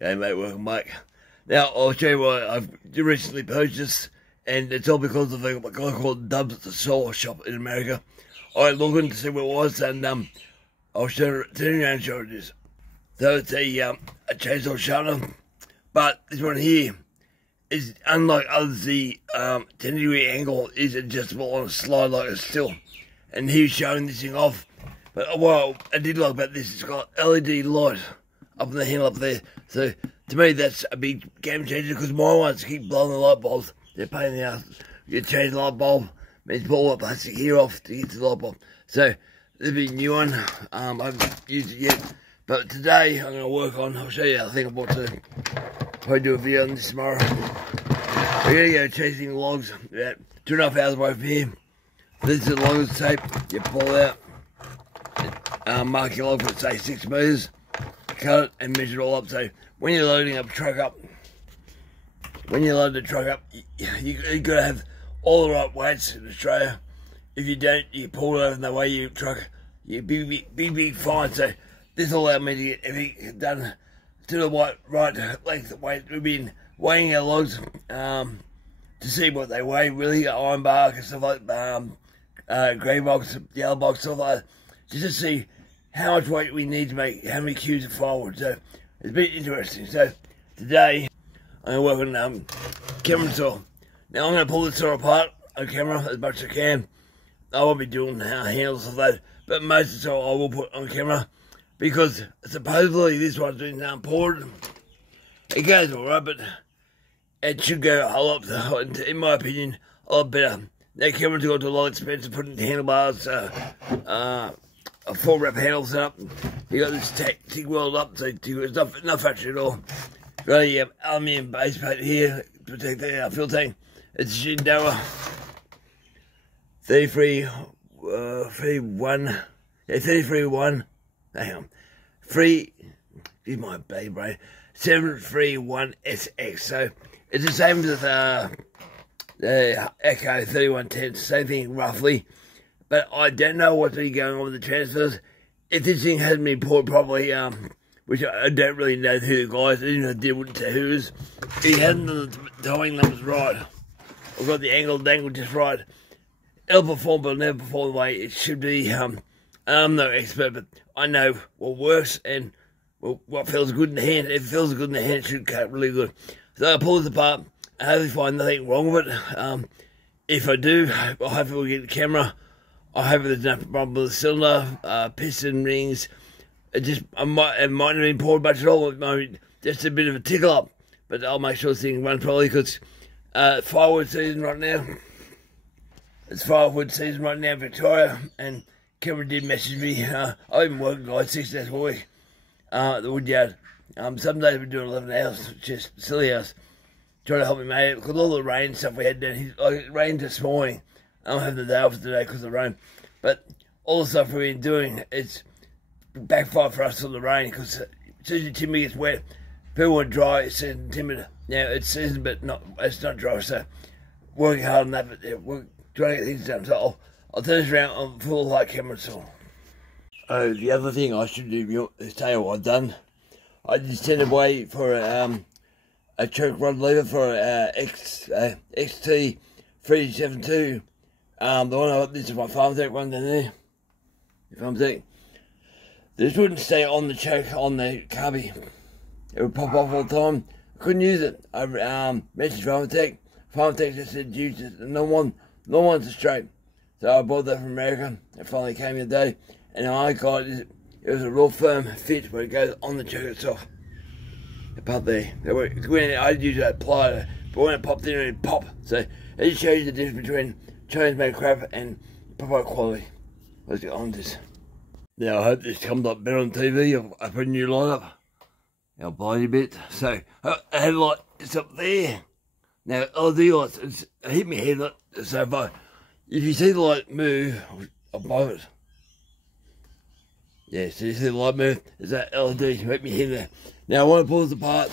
Hey mate, welcome back. Now I'll show you what I've recently purchased, and it's all because of a guy called Dubs at the Solar Shop in America. I went looking to see what it was, and I'll turn around and show it is. So it's a chainsaw sharpener, but this one here is, unlike others, the 10-degree angle is adjustable on a slide like a still, and he was showing this thing off. But what I did like about this, it's got LED light up in the handle up there. So to me, that's a big game changer, because my ones keep blowing the light bulbs. They're a pain in the ass. You change the light bulb, means pull all the plastic here off to get to the light bulb. So this will be a new one. I haven't used it yet, but today I'm going to work on. I'll show you. I think I'm about to probably do a video on this tomorrow. We're going to go chasing logs about 2.5 hours away from here. This is the longest tape. You pull it out, mark your log for say 6 meters. Cut it and measure it all up. So when you're loading a truck up, you got to have all the right weights in Australia. If you don't, you pull it over in the way you truck, you big fine. So this allowed me to get everything done to the right length of weight. We've been weighing our logs to see what they weigh, really, iron bark and stuff like grey box, yellow box, stuff like that, just to see how much weight we need to make, how many cubes of firewood. So it's been interesting. So today I'm going to work on camera saw. Now I'm going to pull this saw apart on camera as much as I can. I won't be doing handles of that, but most of the saw I will put on camera, because supposedly this one's been ported. It goes alright, but it should go a whole lot, in my opinion, a lot better. That camera's got a lot expensive, putting the handlebars, a full wrap handle set up. You got this TIG weld up, so it's not factory at all. Got a aluminium base plate here to protect the fuel tank. It's a Shindaiwa 33.1. Hang on. Here's my baby brain. 731SX. So it's the same as the Echo 3110. Same thing roughly. But I don't know what's really going on with the transfers. If this thing hasn't been poured properly, which I don't really know who the guys, even if I did, wouldn't say who's. If he hasn't done the towing numbers right, I've got the angle just right, it'll perform, but it'll never perform the way it should be. I'm no expert, but I know what works and what feels good in the hand. If it feels good in the hand, it should cut really good. So I pull this apart. I hopefully find nothing wrong with it. If I do, I'll hopefully get the camera. I hope there's no problem with the cylinder, piston rings. It might not have been poured much at all. It might be just a bit of a tickle up, but I'll make sure this thing runs properly, because firewood season right now. It's firewood season right now in Victoria, and Cameron did message me. I've been working guys 6 days a week at the wood yard. Some days we're doing 11 hours, just silly hours, trying to help me mate, because all the rain stuff we had down here, like it rained this morning. I'm having the day off today because of the rain. But all the stuff we've been doing, it's backfired for us on the rain, because as soon as the timber gets wet, people want dry, it's season timber. Now it's season, but it's not dry. So working hard on that, but we're trying to get things done. So I'll turn this around on full light camera. So the other thing I should do is tell you what I've done. I just sent away for a choke rod lever for XT 372. The one I got, this is my farm tech one down there. Farm tech. This wouldn't stay on the choke on the cubby. It would pop off all the time. I couldn't use it. I messaged farm tech. Farm tech just said use it. No one's a straight. So I bought that from America. It finally came the other day, and I got it. It was a real firm fit where it goes on the choke itself. The part there. I usually apply it, but when it popped in, it popped. So it just shows you the difference between Chinese made crap and proper quality. Let's get on this. Now I hope this comes up better on TV. I put a new light up. I'll blind you a bit. So I had a light just up there. Now LED lights, it hit me head. So if you see the light move above it, yeah, so you see the light move, there's that LED, hit me head there. Now I want to pull this apart.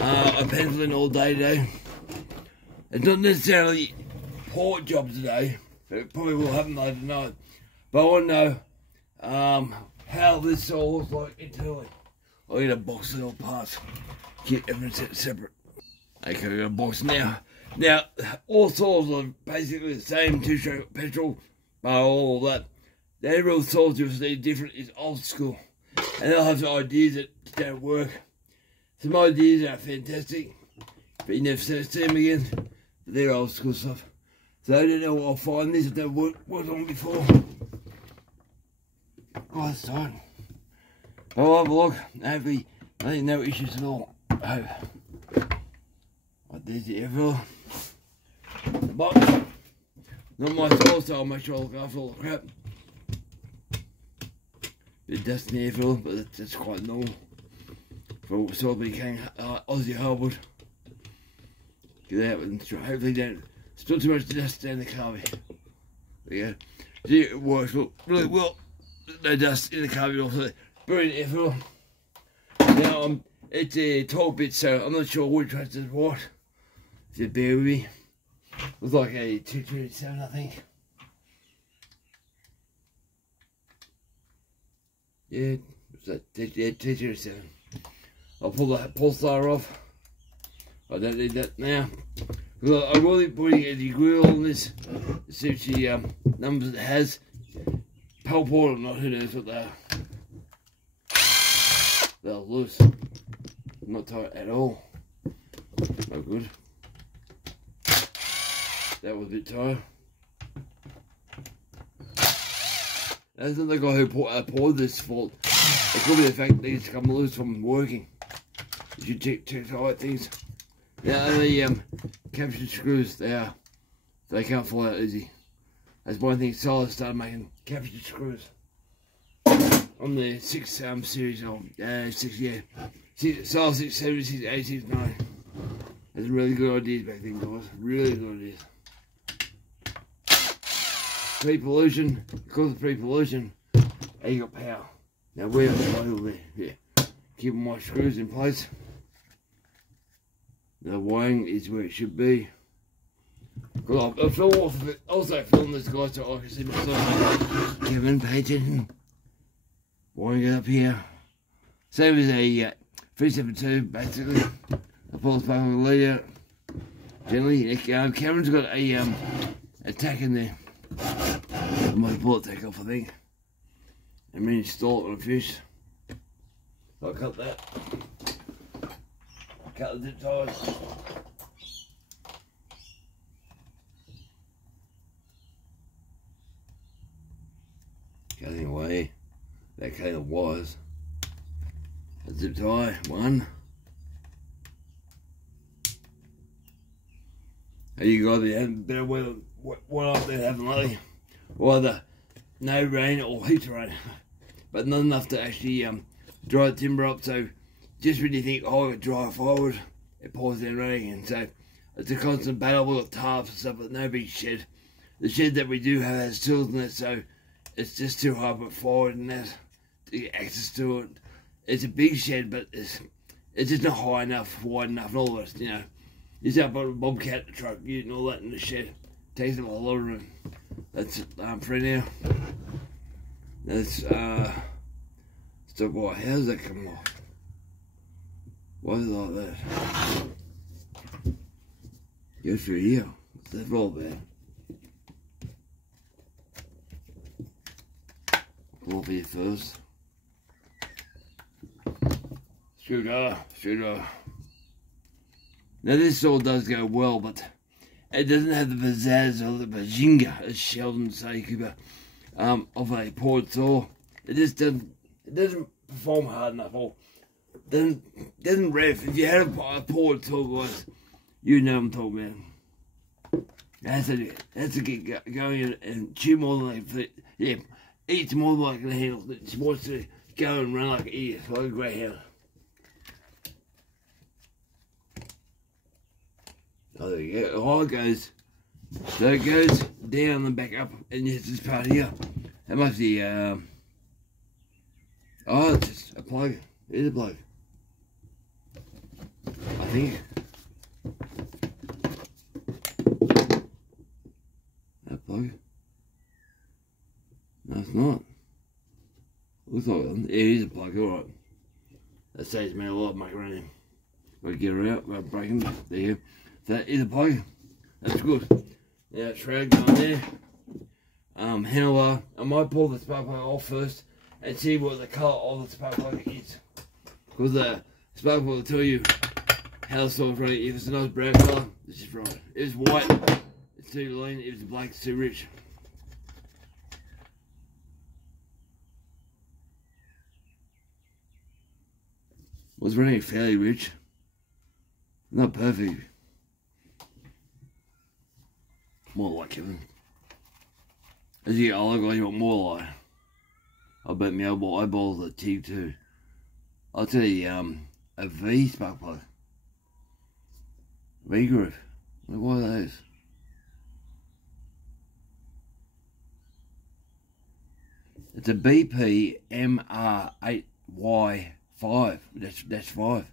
I'm penciling all day today. It's not necessarily port job today, but it probably will happen later tonight. But I want to know how this all looks like internally. I'll get a box of all parts. Keep everything separate. Okay, we got a box now. Now, all saws are basically the same, 2-stroke petrol, but all of that. The only real saws you'll see different is old school. And they'll have some ideas that don't work. Some ideas are fantastic, but you never see them again. But they're old school stuff. So I don't know what I'll find this if they've worked on before. Oh, that's fine. I'll have a look. Hopefully, I think no issues at all. I hope. Right, there's the air filter. The box. Not my fault, so I'll make sure I look after all the crap. Bit of dust in the air filter, but that's quite normal. For what sort of became Aussie hardwood. Get out and hopefully don't spill too much dust down the carby. There you go. See, it works really well. No dust in the carby also. Brilliant air filter. Now it's a 12 bit, so I'm not sure which one is what. So bear with me. Looks like a 227, I think. Yeah, what's that? Yeah, 227. I'll pull the pulsar off. I don't need that now. I'm really putting a degree on this to see if the numbers it has. Pulp or not, who knows what they are. They're loose. Not tight at all. No good. That was a bit tight. That's not the guy who poured this fault. It could be the fact that these come loose from working. You should check tight things. Now the capture screws, they can't fall out easy. That's one thing Silas started making capture screws on the 6 series or 6 Silas 670, 680, 690. That's really good ideas back then, guys. Really good ideas. Pre-pollution, because of pre-pollution, you got power. Now where's the oil there? Yeah. Keeping my screws in place. The wiring is where it should be. Well, I've also filmed this guy so I can see myself. Kevin, pay attention. Wiring up here. Same as a 372, basically. I pull this back on the lead out. Generally, Cameron's got a tack in there. I might pull the tack off, I think. And reinstall it when I finish. I'll cut that. Cut the zip ties. Cutting away. That kind of was. A zip tie, one. Hey, you guys having better weather what I've been having lately. Or either no rain or heaps of rain. But not enough to actually dry the timber up, so just when you think, oh, I got dry firewood, it pours down raining again. So it's a constant battle with tarps and stuff, but no big shed. The shed that we do have has tools in it, so it's just too hard to put forward and that to get access to it. It's a big shed, but it's just not high enough, wide enough, and all the rest, you know. You start putting a bobcat truck, and all that in the shed. Takes up a lot of room. That's for now. That's so boy, how's that coming off? Why is it like that? Go through here. What's that all about? Pull up here first. Screwdriver. Now this saw does go well, but it doesn't have the pizzazz or the bajinga, as Sheldon say, of a ported saw. It just doesn't perform hard enough, or doesn't rev. If you had a ported saw, guys, you know what I'm talking about. It has to get going and chew more than they fit. Yeah, eats more than I can handle. It just wants to go and run like an idiot, like a greyhound. Oh, there you go. Oh, it goes. So it goes down and back up, and it's this part here. That must be, oh, it's just a plug. There's a plug. I think. That plug. No, it's not. Looks like it is a plug, alright. That saves me a lot of macaroni. We get her out, we're breaking. There you go. That is a plug. That's good. Now shroud going there. Handlebar. I might pull the spark plug off first and see what the colour of the spark plug is. Because the spark plug will tell you how the sauce is running. If it's a nice brown colour, it's just right. If it's white, it's too lean. If it's black, it's too rich. Was running fairly rich. Not perfect. More like Kevin. As you get older, you want more light. I bet my eyeballs are cheap too. I'll tell you, a V spark plug. V group. Look, what are those? It's a BP MR8Y5. That's 5.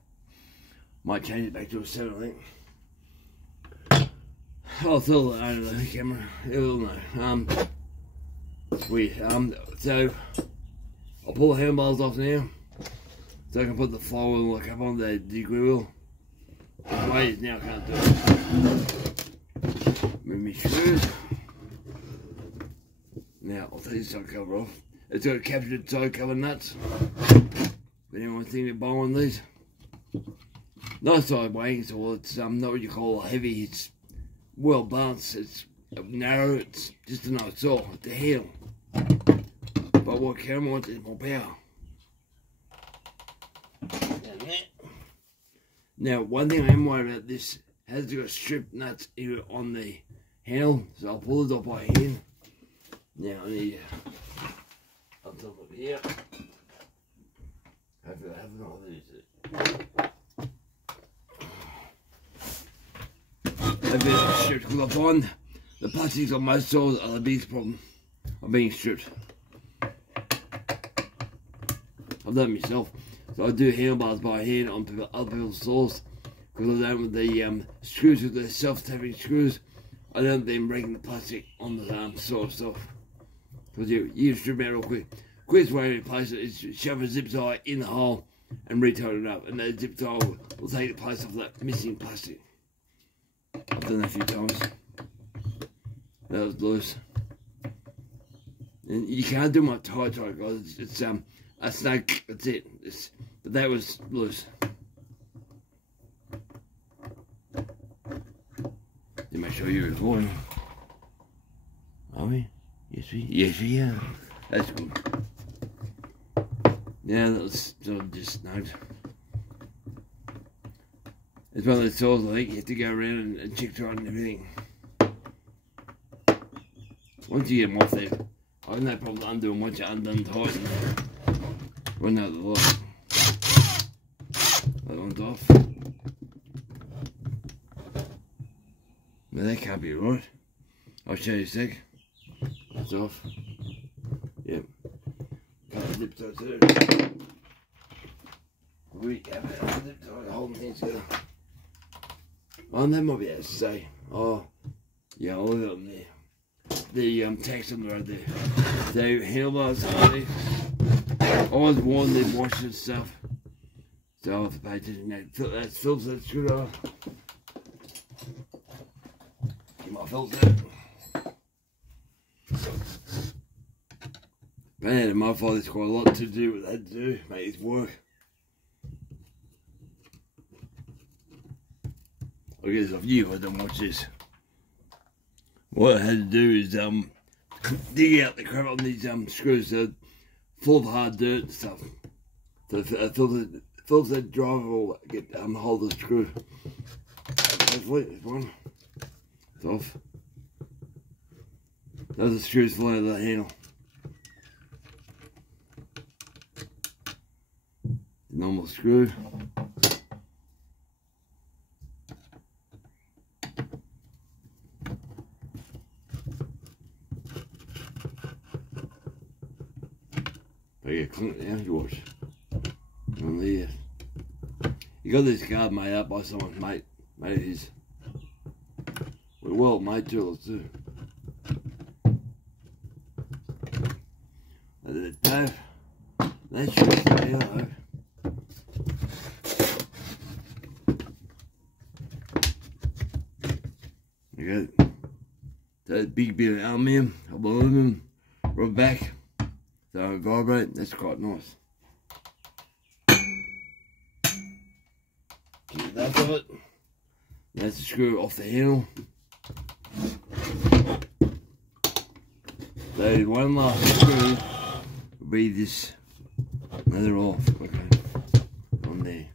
Might change it back to a 7, I think. I'll tell the owner of the camera. He'll know. Weird. So I'll pull the handlebars off now, so I can put the flywheel look up on the degree wheel. The way it is now, I can't do it. Move my screws. Now I'll take the side cover off. It's got captured side cover nuts. If anyone thinking of buying these, nice side weighing, so it's not what you call a heavy. It's well balanced. It's narrow. It's just a nice saw to handle. But what Karen wants is more power. Now, one thing I am worried about, this has got strip nuts here on the handle, so I'll pull it off by hand. Now I need on top of here. Hopefully I haven't all these. Hopefully it's stripped, because I find the plastics on most saws are the biggest problem of being stripped. I've done it myself. So I do handlebars by hand on other people's saws, because I've done it with the screws, with the self-tapping screws. I don't then breaking the plastic on the saw itself. Because you strip it out real quick. Quickest way to replace it is to shove a zip tie in the hole and re-tighten it up, and that zip tie will take the place of that missing plastic. I've done that a few times. That was loose. And you can't do my tie guys. It's a snug, that's it. But that was loose. You make sure you're recording. Are we? Yes we are. That's good. Yeah, that was just snagged. It's one of those saws, I think you have to go around and check tight and everything. Once you get them off there, I have no problem undoing once you're undone tight and run out the light. That one's off. Now that can't be right. I'll show you a sec. That's off. Yep. Cut the zip tie too. We have a zip tie holding things together. Oh, that might be able to stay. Oh, yeah, I'll leave it on there. The text on the road there. The handlebars are there. I was warned they'd wash and stuff, so I'll have to pay attention. That's Phil's, that screwdriver. Get my Phil's out. Man, in my fault, there's quite a lot to do with that to do, make this work. I'll get this off you if I don't watch this. What I had to do is dig out the crap on these screws. They're full of hard dirt and stuff. So Phil's that driver will get hold of the screw. Hopefully, there's one. It's off. Those are screws falling out of the handle. The normal screw. But yeah, clean it down, you watch. On there. You got this card made up by someone, mate of his. We're well made tools too. And the tab, that should be yellow. You got that big bit of aluminium, rubber back, so it vibrate. That's quite nice. Get that of it. That's the screw off the handle. So one last screw will be this leather off. Okay, on there.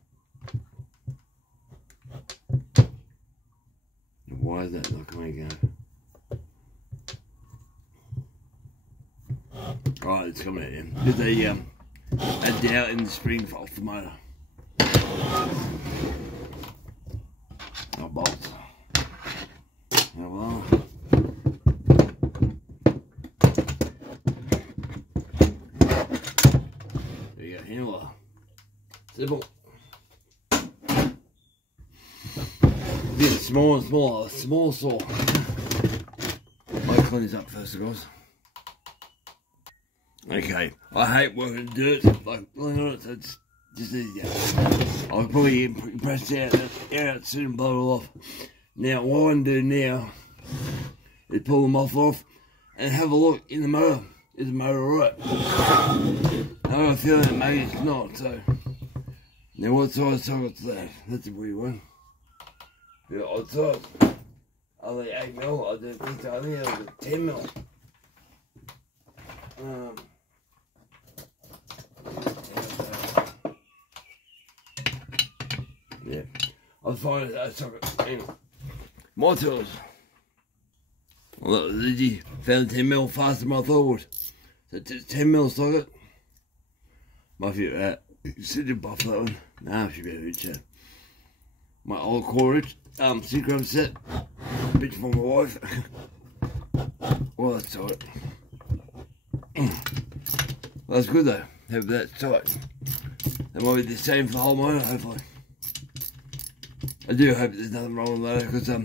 Why is that not coming out? Alright, it's coming out then. There's a doubt in the spring off the motor. Oh, bolts. Oh, well. There you go, handler. Simple. This small saw. I'll clean this up first, guys. Okay, I hate working dirt, like pulling on it, so it's just easy. I'll probably press out soon and blow it all off. Now, what I'm doing now is pull them off and have a look in the motor. Is the motor alright? I have a feeling that maybe it's not, so. Now, what size socket's that? That's a weird one. Yeah, odd size. Are they 8mm? I don't think so. I think they're 10mm. Yeah, I'll find a socket. Anyway, more tools. Well, Lizzie found 10mm faster than I thought. So it's 10mm socket. Might be sit in buff that one. Nah, should be a good chat. My old cordage, synchro set, bitch from my wife. Well, that's tight. Well, that's good though. Hope that's tight. That might be the same for the whole motor, hopefully. I do hope there's nothing wrong with that, because I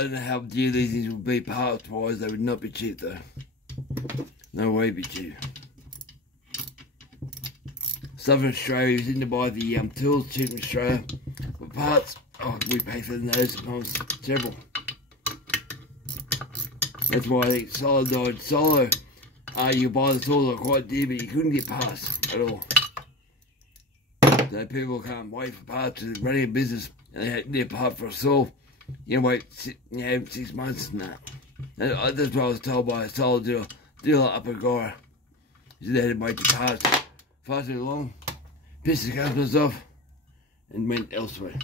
don't know how dear these things would be parts wise. They would not be cheap though. No way be cheap. Southern Australia is in to buy the tools cheap in Australia. But parts, oh, we pay for those sometimes several. That's why I think Solo died. Solo, you buy the tools are quite dear, but you couldn't get parts at all. So people can't wait for parts. They're running a business and they need a part for a saw. You know, wait 6 months. Nah. That's what I was told by a Solo dealer up at Gora. He said they had to wait the parts far too long, pissed the customers off, and went elsewhere.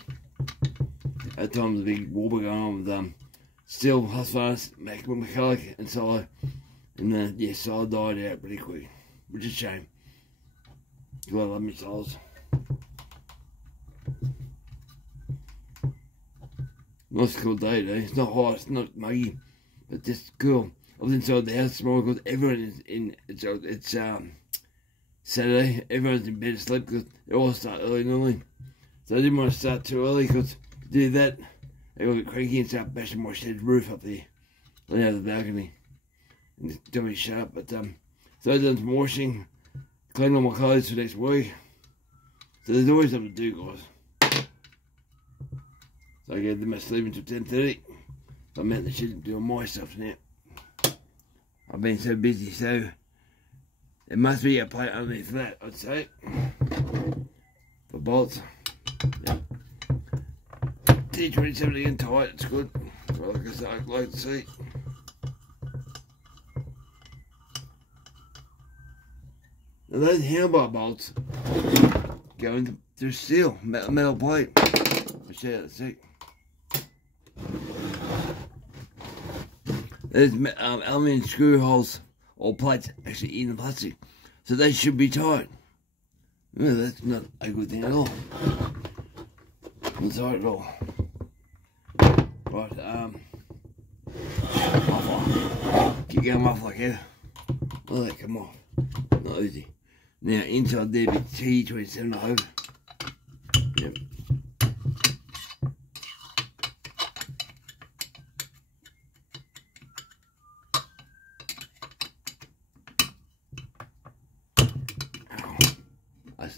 At times, a big war going on with Steel, Husqvarna, McCulloch, and Solo. And then, yeah, Solo died out pretty quick, which is a shame. Because I love my Solos. Nice cool day though. It's not hot, it's not muggy, but just cool. I was inside the house tomorrow because everyone is in. It's Saturday. Everyone's in bed asleep because they all start early normally. So I didn't want to start too early because to do that, they got a bit cranky and start bashing my shed roof up there, right out of the balcony, and just tell me to shut up. But so I've done some washing, cleaning all my clothes for next week. So there's always something to do, guys. So I gave them a sleep until 10:30. So I'm out in the shed doing my stuff now. I've been so busy, so there must be a plate underneath that, I'd say. For bolts. Yep. T27 again tight, it's good. Like I said, I'd like to see. Now those handlebar bolts go into through steel, metal plate. I'll show you that in a sec. There's aluminium screw holes or plates actually in the plastic, so they should be tight. No, that's not a good thing at all. Not tight at all. Right, muffler. Keep going muffler, kid. Let that come off. Not easy. Now inside there, be T27 I hope. Yep.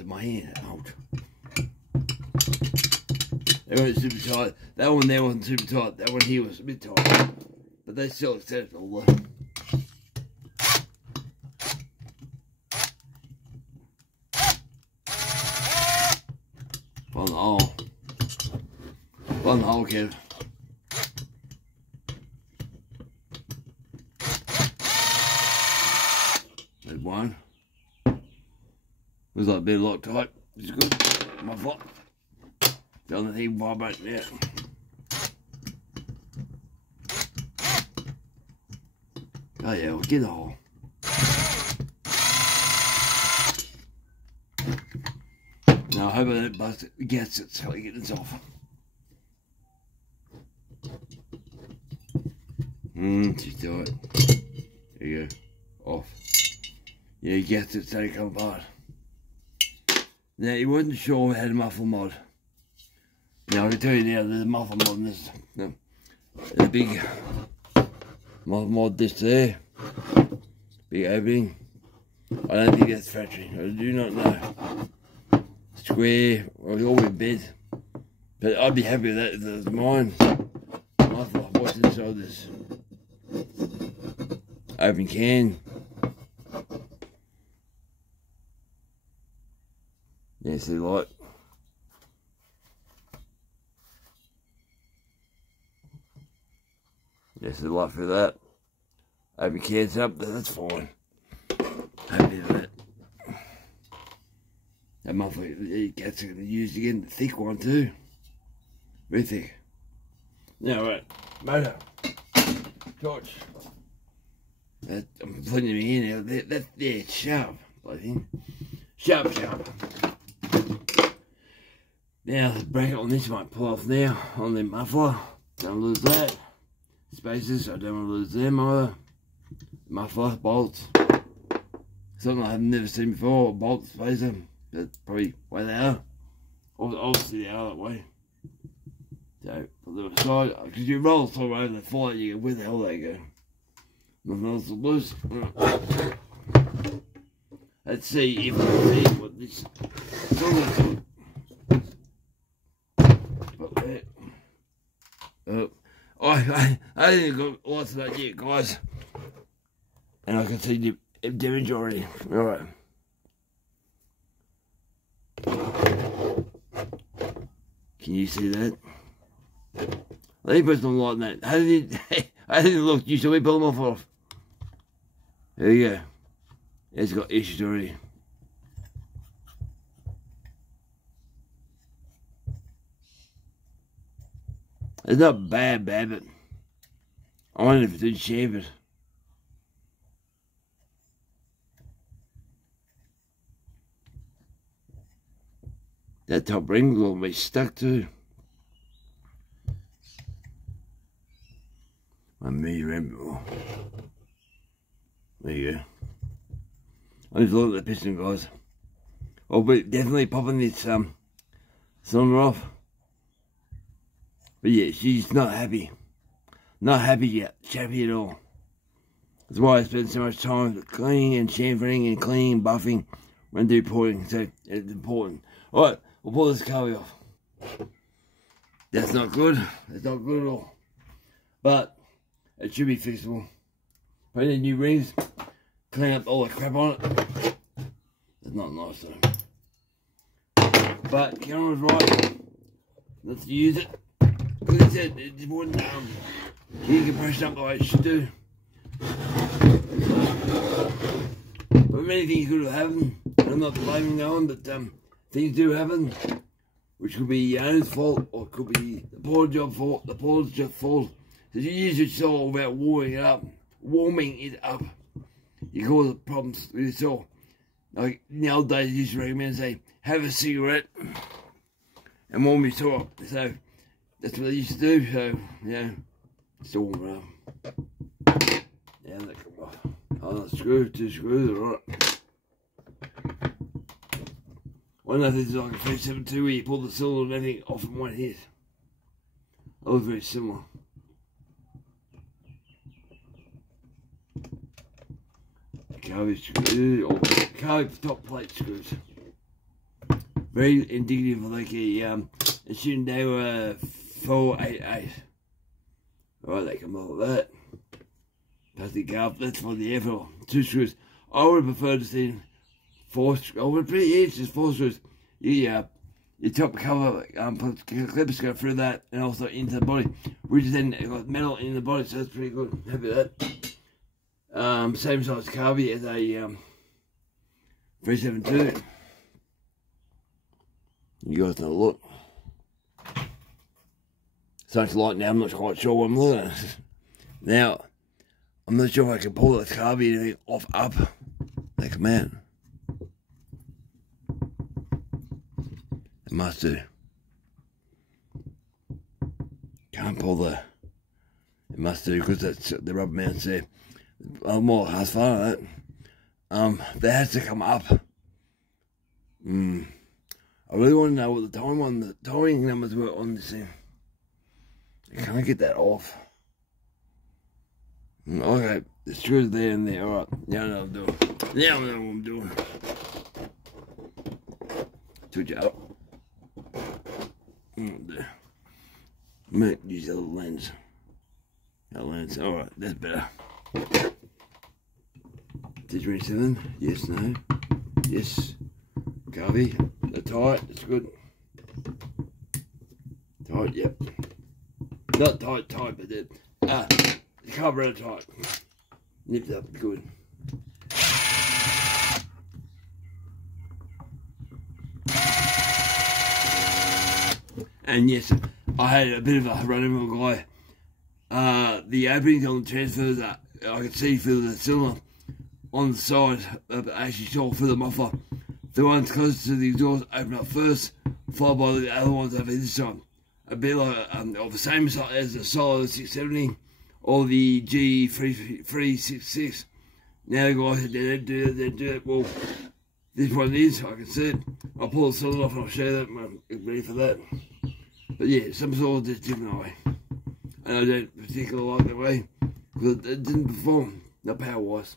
My hand out. They weren't super tight. That one there wasn't super tight. That one here was a bit tight. But they still acceptable though. On the hole. On the hole, Kev. There's one. Looks like a bit of Loctite. It's good. My fault. Don't let him vibrate now. Oh yeah, we'll get the hole. Now I hope I don't bust it. Gets it so I get this off. Just do it. There you go. Off. Yeah, he gets it so it come apart. Now he wasn't sure we had a muffle mod. Now I can tell you now there's a muffle mod in this. No, there's a big muffle mod this there. Big opening. I don't think that's factory. I do not know. Square, or all in bed. But I'd be happy with that if it was mine. Muffler, what's inside this? Open can. Yeah, see the light. Yeah, see the light for that. Open cans up, that's fine. Happy with that. That muffler gets used again, the thick one too. Very thick. Now right, motor. George. I'm putting him in now. That's there, sharp, I think. Sharp. Now the bracket on this might pull off now on the muffler. Don't lose that. Spaces, I don't want to lose them either. Muffler, bolts. Something I've never seen before, bolt spacer. That's probably where they are. Obviously they are that way. So, put them aside, because you roll them over the fire, you go, where the hell they go? Nothing else to lose. Let's see if we can see what this song looks like. Put that. I think I've got lots of that yet, guys. And I can see the damage already. Alright. Can you see that? Let me put some light in that. How did it look? You should we pull them off? There you go. It's got issues already. It's not bad, but I wonder if it's in shape it. That top ring will be stuck too. I may remember. There you go. I'm just looking at the piston, guys. I'll be definitely popping this cylinder off. But yeah, she's not happy. Not happy yet. Chappy at all. That's why I spend so much time cleaning and chamfering and cleaning and buffing when I do porting. So it's important. Alright, we'll pull this carby off. That's not good. That's not good at all. But it should be fixable. Put in new rings. Clean up all the crap on it. It's not nice though. But camera's right. Let's use it. Like I said, it wouldn't you can press it up the way it should do. But many things could have happened. I'm not blaming no one, but things do happen. Which could be the owner's fault or it could be the porter job fault, the porter's job fault. So you use your soul about warming it up. You cause problems with your soul. Like nowadays, I used to recommend say, have a cigarette and warm your soul up. So that's what I used to do. So yeah, still warm it up. Yeah, that come off. Oh, two screws, alright. I don't know if this is like a 372 where you pull the cylinder and everything off in one hit. That was very similar. Carby screw, or carby top plate screws. Very indicative of like a Shindaiwa 488. Alright, that come off that. Plastic cup, that's for the airflow. 2 screws. I would prefer to see 4 screws. I would pretty easy, just 4 screws. Your top cover clips go through that and also into the body. Which then got metal in the body, so that's pretty good. Happy with that. Same size carby as a 372. You guys know the look. So much light now, I'm not quite sure what I'm looking at. Now, I'm not sure if I can pull the carby off up. They come out. It must do. Can't pull the. It must do because that's the rubber mounts there. More hard fun on that. That has to come up. I really want to know what the timing numbers were on this thing. I can't get that off. Okay, the screws there and there. Alright, now I know what I'm doing. Now I know what I'm doing. Switch it up. There. I might use the little lens. That lens. Alright, that's better. 227. Yes, no. Yes. Carby. They're tight. It's good. Tight, yep. Not tight, but the carburetor tight. Nipped up good. And yes, I had a bit of a run over a guy. The openings on the transfers, I could see through the cylinder on the side, actually saw through the muffler. The ones closest to the exhaust open up first, followed by the other ones over this side. A bit like of the same size as the Solo 670 or the G366. Now the guys they do it. Well, this one is, I can see it. I'll pull the cylinder off and I'll show you that. I'm ready for that. But yeah, some sort of just different way. And I don't particularly like that way because it didn't perform, not power wise.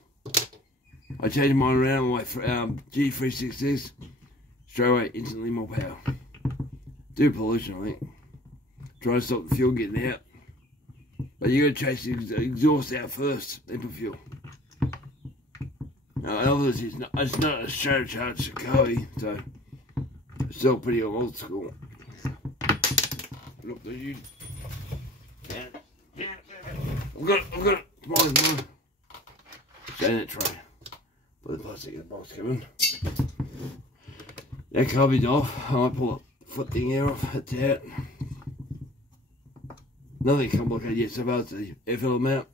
I changed mine around with my G366, straight away, instantly more power. Do pollution, I think. Try to stop the fuel getting out. But you gotta chase the exhaust out first, then put fuel. Now, obviously, it's not a show charge Carby, so it's still pretty old school. Look, you. I've got it. Come on. Stand that tray. Put the plastic in the box, Kevin. That Carby's off. I might pull the foot thing here off. That's out. Nothing complicated yet, so far as the airflow mount.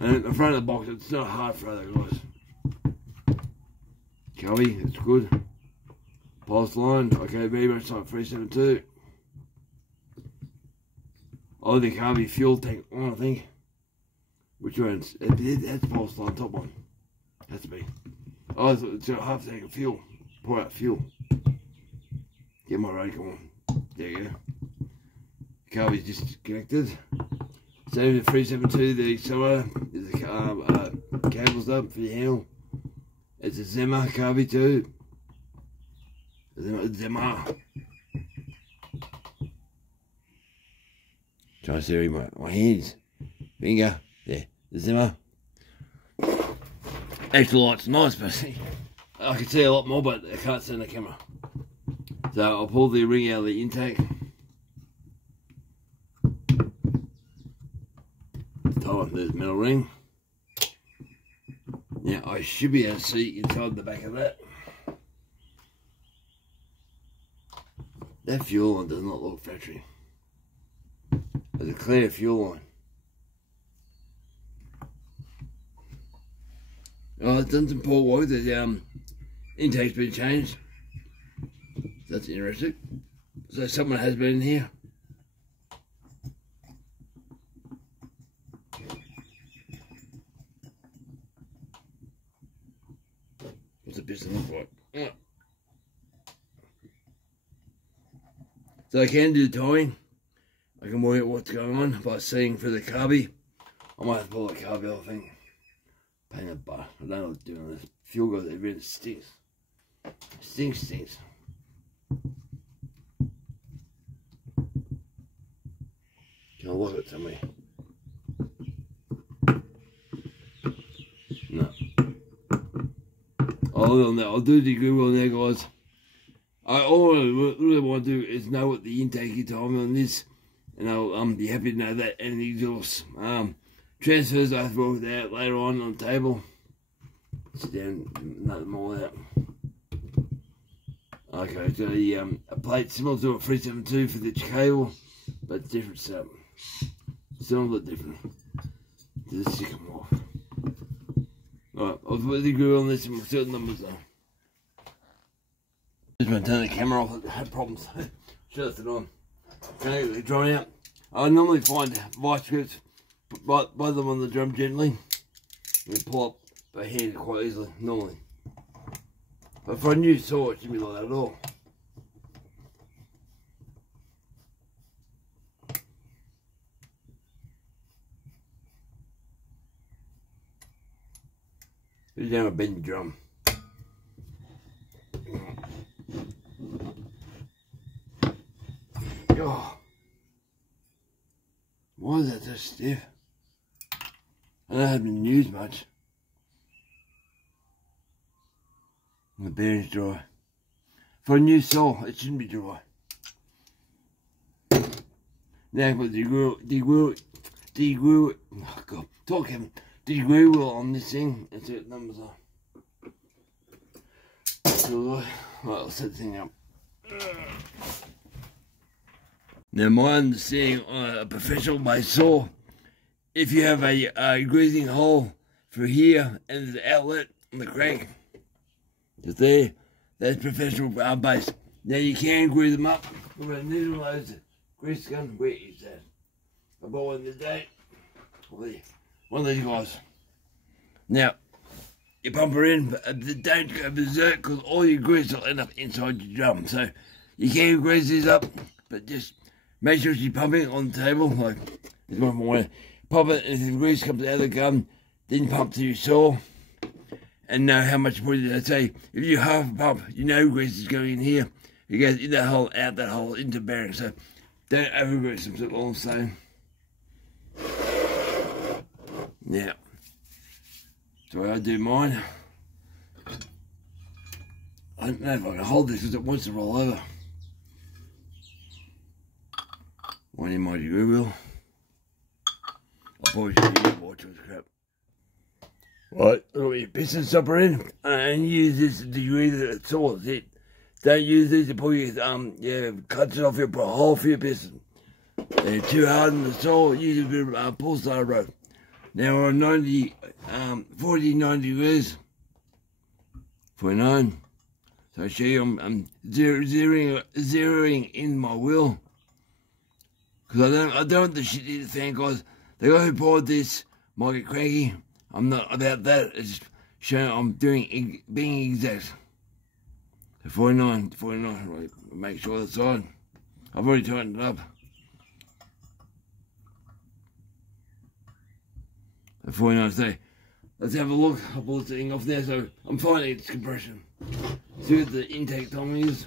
And the front of the box, it's not hard for other guys. Carby, it's good. Pulse line, okay, very much like 372. Oh, the Carby fuel tank on, I think. Which one's? That's pulse line, top one. Has to be. Oh, it's got half a tank of fuel. Pour out fuel. Get my radio on. There you go. Carby's just connected. Same with the 372, the accelerator is the cables up for the handle. It's a Zimmer Carby too. Zimmer. Try to see my hands. Finger. There. The Zimmer. Extra light's nice, but I can see a lot more, but I can't see in the camera. So I'll pull the ring out of the intake. There's metal ring. Now I should be able to see inside the back of that. That fuel line does not look factory. There's a clear fuel line. Oh, it's done some poor work. The intake's been changed. That's interesting. So someone has been in here. What's the piston look like? Oh. So I can do the towing. I can work out what's going on by seeing through the Carby. I might have to pull the Carby off, I think. Pain in the butt. I don't know what's doing this. Fuel goes everywhere, it stinks. It stinks. I'll look at it somewhere. No. I'll do the Google there, guys. All I really want to do is know what the intake time on this, and I'll be happy to know that. And the exhaust transfers I throw it out later on the table. Sit down, note them all out. Okay, so a plate similar to a 372 for the cable, but different stuff. Still a little different. Just stick them off. Alright, I'll put the glue on this and we'll see what the numbers are. Just want to turn the camera off, I had problems. Shut it on. Okay, they're drying out. I normally find vice grips, buy them on the drum gently, and pull up by hand quite easily, normally. But for a new saw, it shouldn't be like that at all. Put it down a bend drum. Oh. Why is that so stiff? I don't have been used much. And the bearing's dry. For a new saw, it shouldn't be dry. Now I put deglue it. Oh God, talk Kevin. Deglue wheel on this thing and see what the numbers are. So, right, I'll set the thing up. Now my understanding on a professional base saw, if you have a greasing hole for here and there's an outlet on the crank, just there, that's professional base. Now you can grease them up with a needle nose grease gun. Where is that? I bought one today. One of these guys. Now, you pump her in, but don't go berserk because all your grease will end up inside your drum. So you can grease these up, but just make sure she's pumping on the table. Like, there's one more way. Pump it, and if the grease comes out of the gun, then pump to your saw. And know how much you put in. I say, if you half a pump, you know grease is going in here. It goes in that hole, out that hole, into bearing. So don't over grease them, that's all I'm saying. Now, so I do mine. I don't know if I can hold this because it wants to roll over. One in my degree wheel. I'll probably just use watch with crap. Right, put your piston stopper in and use this degree that it's all. That's it. Don't use this to pull your cuts it off your hole for your piston. They're too hard in the saw. Use a bit of pull star rope. Now we're on 49 degrees. 49. So I'll show you I'm zeroing in my wheel. Because I don't want the shit to hit the fan, guys. The guy who bought this might get cranky. I'm not about that. It's just showing I'm being exact. So 49, right, make sure that's on. I've already tightened it up. So 49, so let's have a look. I'll pull this thing off there, so I'm finding its compression. See what the intake time is.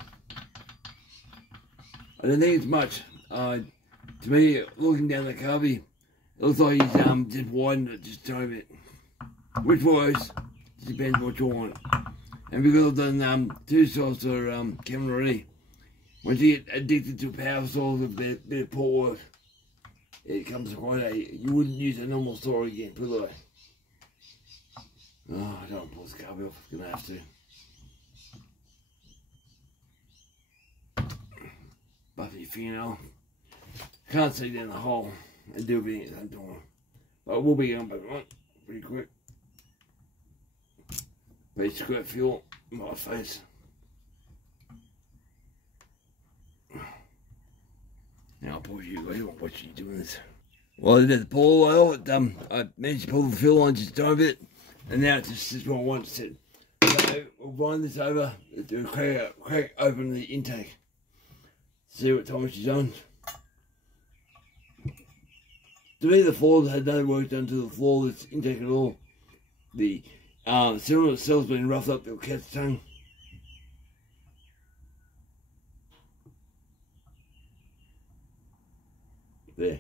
I don't think it's much. To me, looking down the cubby, it looks like he's just widened it just a tiny bit. Which works, depends what you want. And because I've done 2 saws for Kevin already, once you get addicted to power saws with a bit of poor work, it comes quite you wouldn't use a normal saw again, put it away. Oh, I don't want to pull this cubby off, I'm going to have to. Buff your fingernail. Can't see down the hole and do everything at the same time. But we'll be going back on pretty quick. But squirt fuel in my face. Now I'll pause you guys, I'll watch you doing this. Well, I did the pull oil, I managed to pull the fuel on just a tiny bit, and now it's just what I want to set. So we'll wind this over, do a crack open the intake. See what time she's on. To me, the floors had no work done to the floor, this intake at all. The cylinder itself's been roughed up to a cat's tongue. There.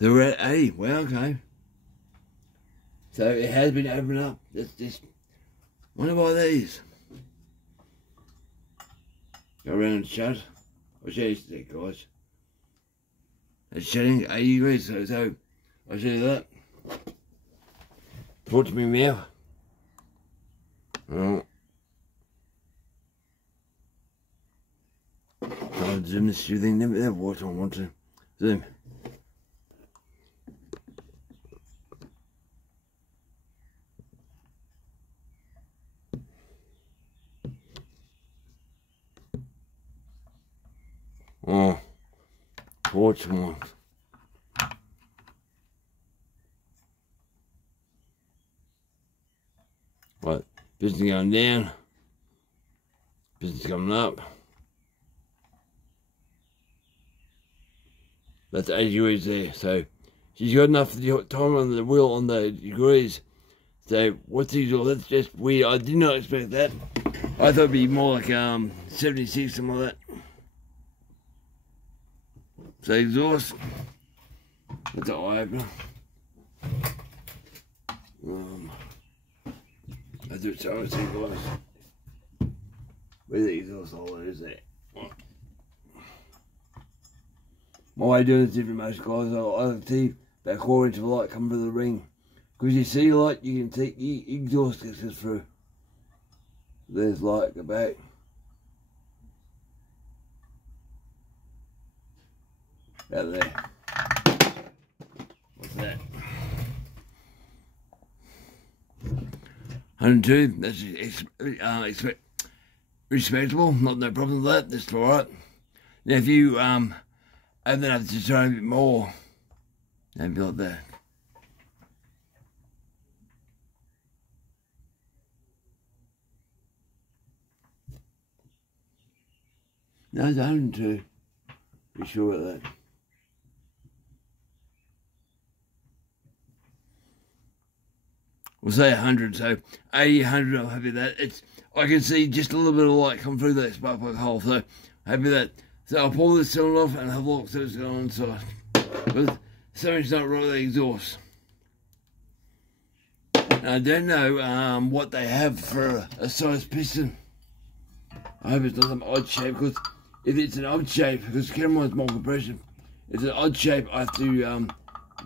So we're at 80. Well, okay. So it has been opened up. Let's just wonder why these. Go around and shut. I'll show you that, guys. It's shutting 80 degrees, so I'll show you that. Talk to me now. Oh. I'll zoom this thing, never watch, I want to. Zoom. Oh, torch one. Right, business going down, business coming up. That's 80 degrees there, so she's got enough time on the wheel on the degrees. So what's the usual? That's just weird. I did not expect that. I thought it'd be more like 76, something like that. So exhaust. That's an eye opener. I do it so I see, guys. Where's the exhaust hole? Is there? My way of doing it is different, most guys. I like to see that quarter inch of light come through the ring. Because you see light, you can take exhaust gets through. There's light, go back. Out there. What's that? 102, that's respectable, not no problem with that, that's alright. Now if you open it up to try a bit more, maybe like that. No, it's 102. Be sure of that. We'll say 100, so 80, 100, I'm happy with that. I can see just a little bit of light come through that spark plug hole, so happy with that. So I'll pull this cylinder off and have a look, see what's going on inside. But something's not right with the exhaust. And I don't know what they have for a size piston. I hope it's not some odd shape, because if it's an odd shape, because the camera has more compression, if it's an odd shape, I have to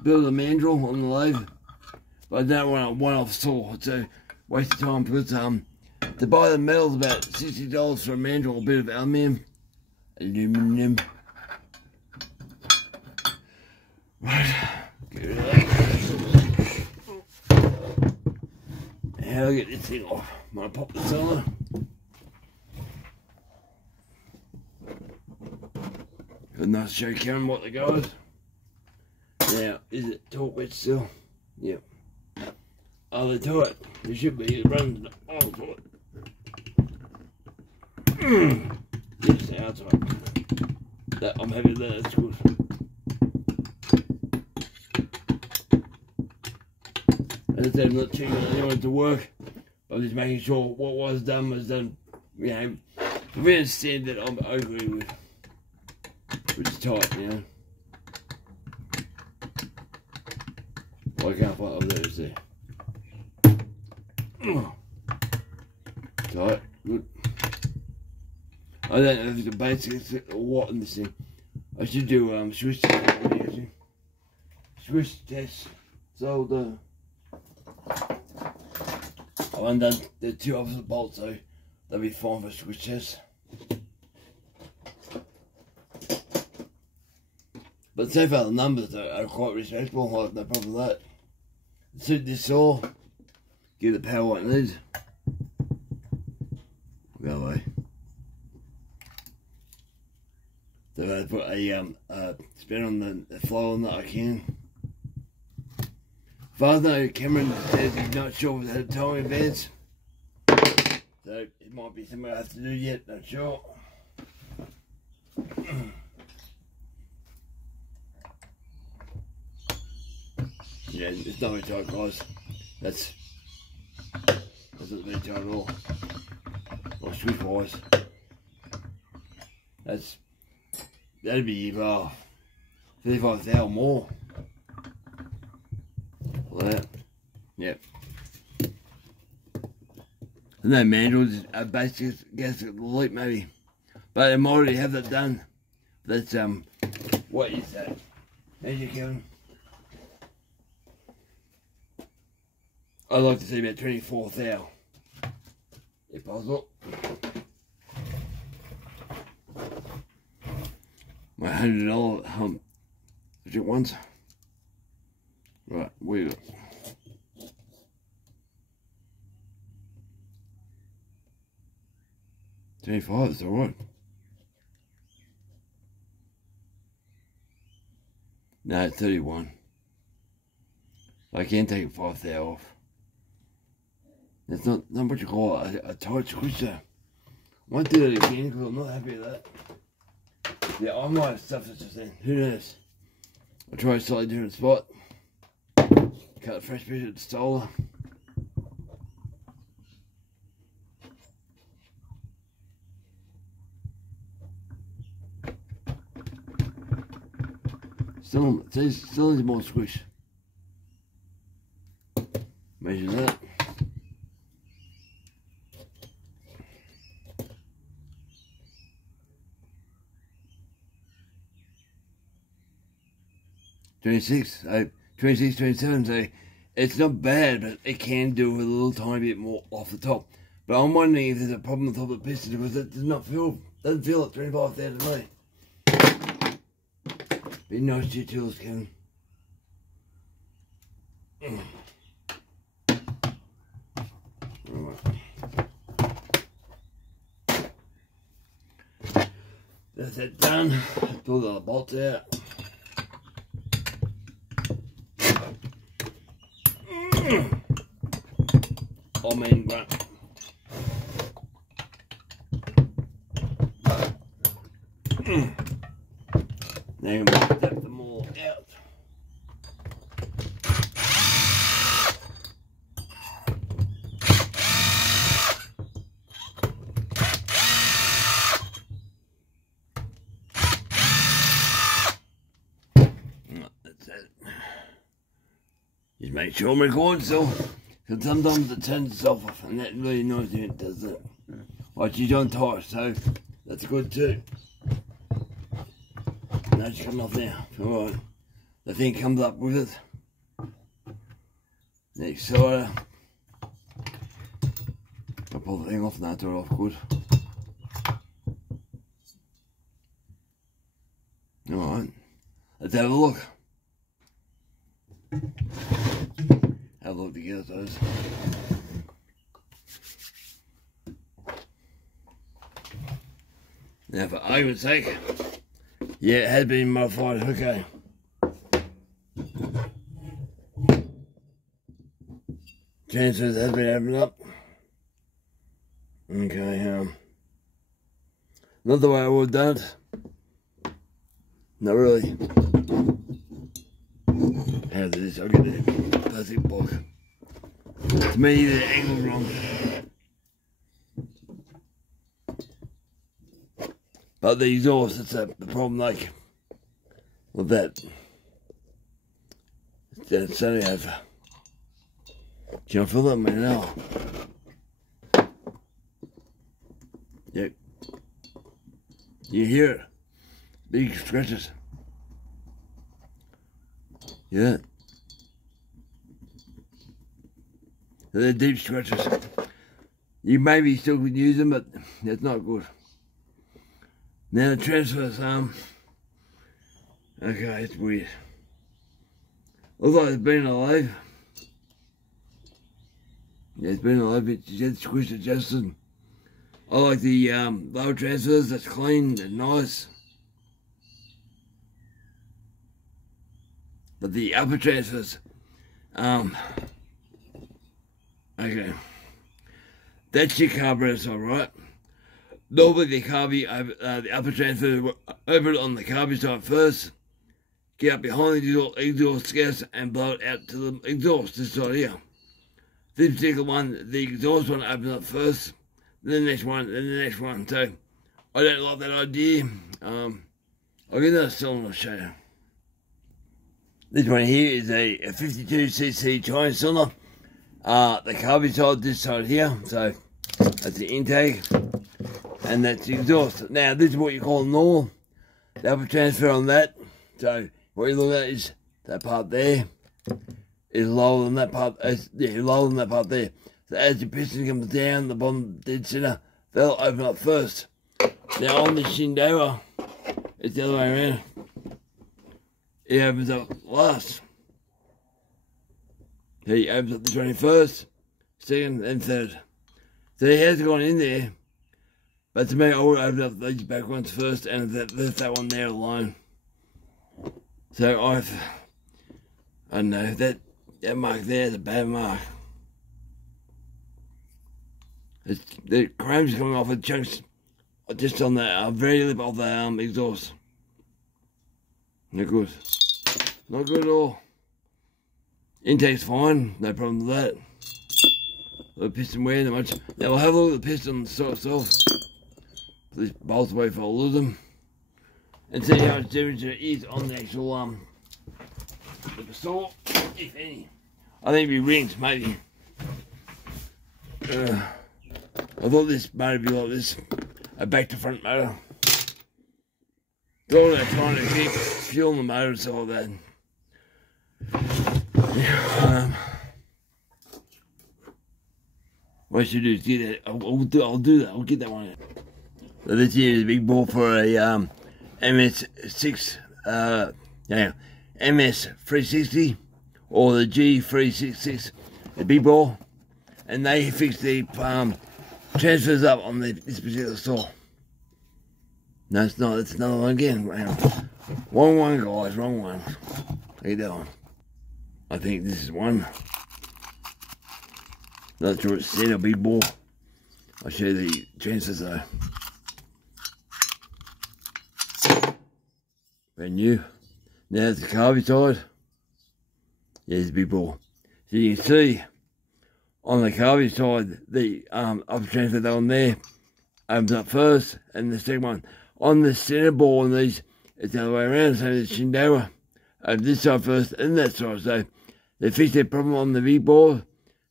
build a mandrel on the lathe. But I don't want a one-off saw, it's a waste of time, because to buy the metal's about $60 for a mandrel, a bit of aluminium. Right, get rid of that. And how do I get this thing off? I'm going to pop the cylinder. Got a nice show Karen what the goes. Now, is it torque wet still? Yep. Oh, they do it. There should be. It runs all to it. Yes, the outside. That, I'm happy with that. That's good. As I said, I'm not checking on anyone to work. I'm just making sure what was done, you know, we understand that I agree with. Which is tight, you know. I can't find over there, is there? Tight, good. I don't know if it's a basic or what in this thing. I should do switch test. Switch test. So I've undone the two opposite bolts, so they'll be fine for switch test. But so far the numbers are quite respectable. I have no problem with that. Suit this saw. Give the power what it needs. Go away. So I put a spin on the flow on that I can. As far as I know, Cameron says he's not sure if it's a time in advance. So it might be something I have to do yet, not sure. Yeah, it's not very tight, guys. That's not very tight at all. Or switch wise. That'd be 35,000 more. no manual, just a basic gasket leak maybe. But I might already have that done. That's, what is that? Measure, Kevin. I'd like to see about 24 thou, if possible. My $100 budget ones. Right, we got 25, it's alright. No, 31. I can take a 5 thou off. That's not what you call a tight squisher. I won't do that again because I'm not happy with that. Yeah, I might have stuffed it just then. Who knows? I'll try a slightly different spot. Cut a fresh piece of the stoler. Still needs more squish. Measure that. $26, 26, 27, so it's not bad, but it can do with a little tiny bit more off the top. But I'm wondering if there's a problem on top of the piston because it doesn't feel like 25 thou to me. Be nice to your tools, Kevin. Right. That's that done. Pull the bolts out. Oh man, grunt. Now I'm going to tap them all out. That's it. Just make sure I'm recording still. Because sometimes it turns itself off and that really annoys me, it does it. Like she's on tight, so that's good too. No, she's coming off now. Alright. The thing comes up with it. Next side. I'll pull the thing off now, turn it off good. Alright. Let's have a look. Have a look together, those. Now, for argument's sake, yeah, it has been modified, okay. Transfers has been opened up. Okay, not the way I would have done it. Not really. How do this? I'll get the plastic block. To me, the angle's wrong. But the exhaust, that's the problem, like, with that. It's only over. Can I feel that, man? Now. Yep. You hear it? Big scratches. Yeah. They're deep scratches. You maybe still could use them, but that's not good. Now the transverse arm. Okay, it's weird. Looks like it's been alive. Yeah, it's been alive, but you get squish adjusted. I like the lower transfers, that's clean and nice. But the upper transfers, okay. That's your carburetor side, right? Normally the upper transfer, open it on the carburetor side first, get up behind the exhaust gas and blow it out to the exhaust, this side here. This particular one, the exhaust one opens up first, then the next one, then the next one. So, I don't like that idea. I'll get another cylinder to show you. This one here is a 52cc Chinese cylinder. The carburetor side, this side here. So, That's the intake, and that's the exhaust. Now, this is what you call normal. The upper transfer on that. So, what you look at is that part there is lower than that part. Lower than that part there. So, as your piston comes down, the bottom dead center, they'll open up first. Now, on the Shindaiwa, it's the other way around. It opens up last. He opens up the 21st, second, and third. So he has gone in there, but to me, I would open up these back ones first, and left that one there alone. So I don't know, that mark there is a bad mark. The chrome's coming off, it chunks just on the very lip of the exhaust. Not good. Not good at all. Intake's fine, no problem with that. The piston wear that much. Now we'll have a look at the piston itself. These bolts away for I'll lose them. And see how much damage there is on the actual the pistol, if any. I think it'd be rings, maybe. I thought this motor would be like this. A back to front motor. They're trying to keep fueling the motor and stuff like that. Yeah, what I should do is get that. I'll do that. I'll get that one out. So this here is a big ball for a MS6, MS360 or the G366, a big ball, and they fix the transfers up on this particular saw. No, it's not. It's another one again. Wrong one, guys. Wrong one. How you doing? I think this is one. Not sure it's said a big ball. I'll show you the transfers though. Brand new. Now it's the carby side. There's a big ball. So you can see on the carby side, the upper transfer on there opens up first, and the second one on the center ball on these, it's the other way around. So the Shindaiwa over this side first and that side. So they fixed their problem on the big ball,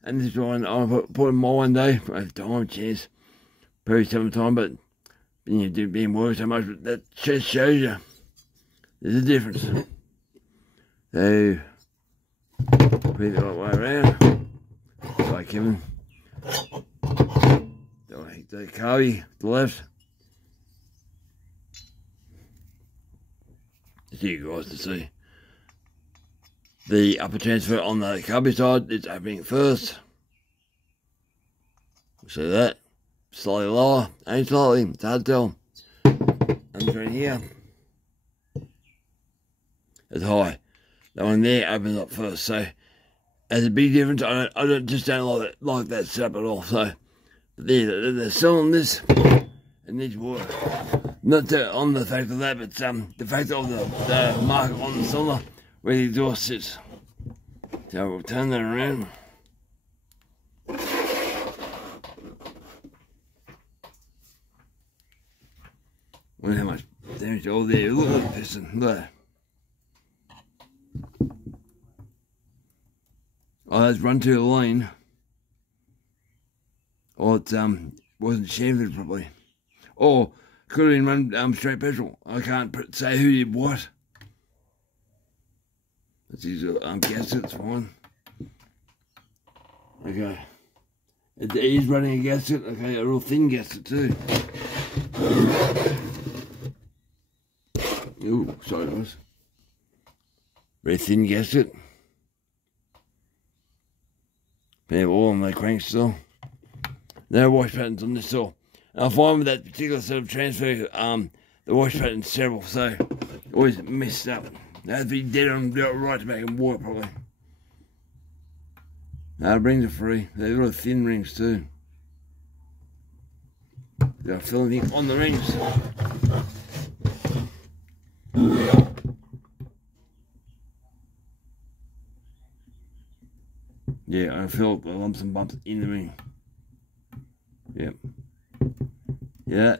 and this one I'll put in my one day. I have time, chance, probably some time, but you know, being worked so much, but that just shows you there's a difference. So put it the right way around. Like Kevin. The carby to the left. It's you guys to see. The upper transfer on the carby side, it's opening first. See that? Slightly lower, ain't slightly, it's hard to tell. And right here, it's high. That one there opens up first, so there's a big difference. I don't like that setup at all. So they're selling this, and these work. Not on the fact of that, but the fact of the mark on the cylinder where the exhaust sits. So we'll turn that around. Wonder how much damage all there. Look at the piston. Look. Oh, that's run to the lane. Or it wasn't chamfered properly. Or could have been run straight petrol. I can't say who did what. Let's use gasket, it's fine. Okay. It is running a gasket. Okay, a real thin gasket too. Ooh, sorry guys. Very thin gasket. They have oil on the crank still. No wash patterns on this saw. And I find with that particular sort of transfer, the wash pattern's terrible, so always messed up. They have to be dead on right to make them work properly. The rings are free. They're really thin rings too. They'll fill anything on the rings. Yeah, I feel the lumps and bumps in the ring. Yep. Yeah.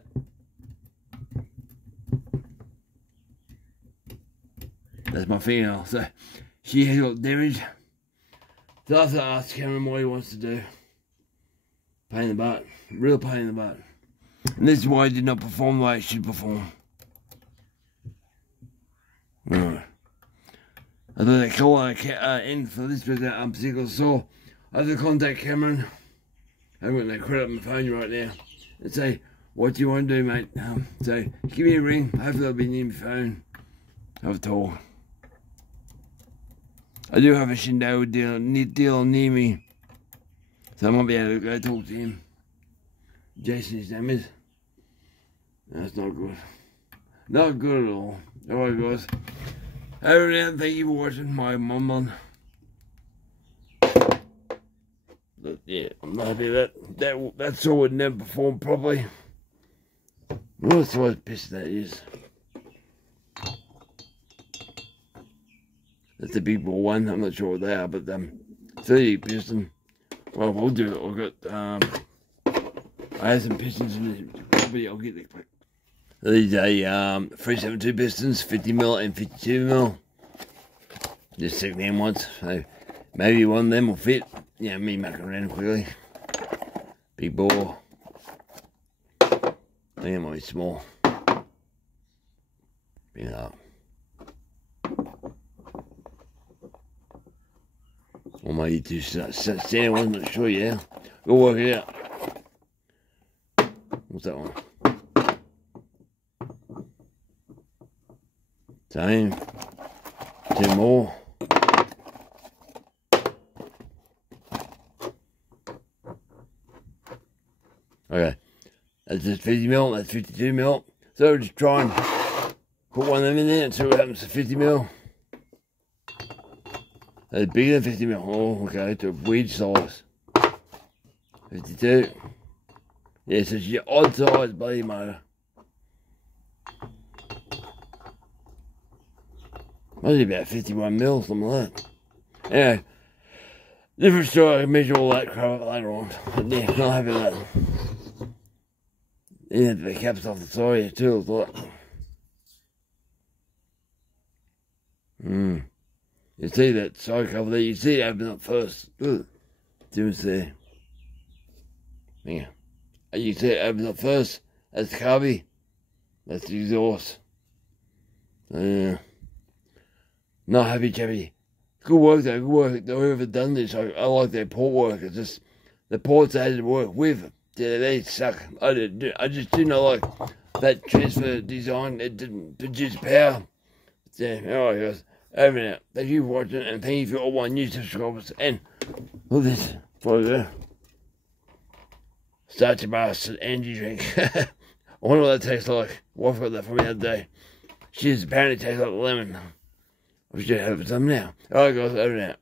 That's my female. So she has got damage. So I have to ask Cameron what he wants to do. Pain in the butt. Real pain in the butt. And this is why I did not perform the way I should perform. Alright. I thought that call end for this particular saw. I have to contact Cameron. I haven't got no credit on my phone right now. And say, what do you want to do, mate? So, give me a ring. Hopefully I'll be near my phone. Have a talk. I do have a Shindaiwa deal near me. So I might be able to go talk to him. Jason, his name is. That's not good. Not good at all. Alright, guys. Over now, thank you for watching my mum on. But yeah, I'm not happy with that. That saw would never perform properly. What size piston that is? That's a big ball one. I'm not sure what they are, but 30 piston. Well, we'll do it. I've got I have some pistons in this. Probably I'll get the quick. These are 372 pistons, 50mm and 52mm. Just second-hand ones. So maybe one of them will fit. Yeah, me mucking around quickly. Big bore. I think it might be small. Bring it up. Or maybe two standing ones, not sure, yeah. We'll work it out. What's that one? Same. Two more. Okay. That's just 50mm, that's 52mm. So just try and put one of them in there and see what happens to 50mm. That's bigger than 50mm. Oh, okay, to a weird size. 52. Yeah, so it's your odd size bloody motor. Must be about 51mm, something like that. Anyway, different story. I can measure all that crap later on. But yeah, not happy with that. Yeah, the caps off the side here too, I thought. You see that side cover there, you see it open up first. Look, see what's there. Yeah. You see it open up first. That's the carby. That's the exhaust. Yeah. Not happy, chappy. Good work though, good work. Whoever done this, I like their port work. It's just the ports I had to work with. Yeah, they suck. I just did not like that transfer design. It didn't produce power. Yeah, alright guys. Over and out. Thank you for watching and thank you for all my new subscribers. And look at this. Before I go. Start your bastard energy drink. I wonder what that tastes like. Wife got that from me the other day. She apparently tastes like lemon. I should have some now. Alright guys, over and out.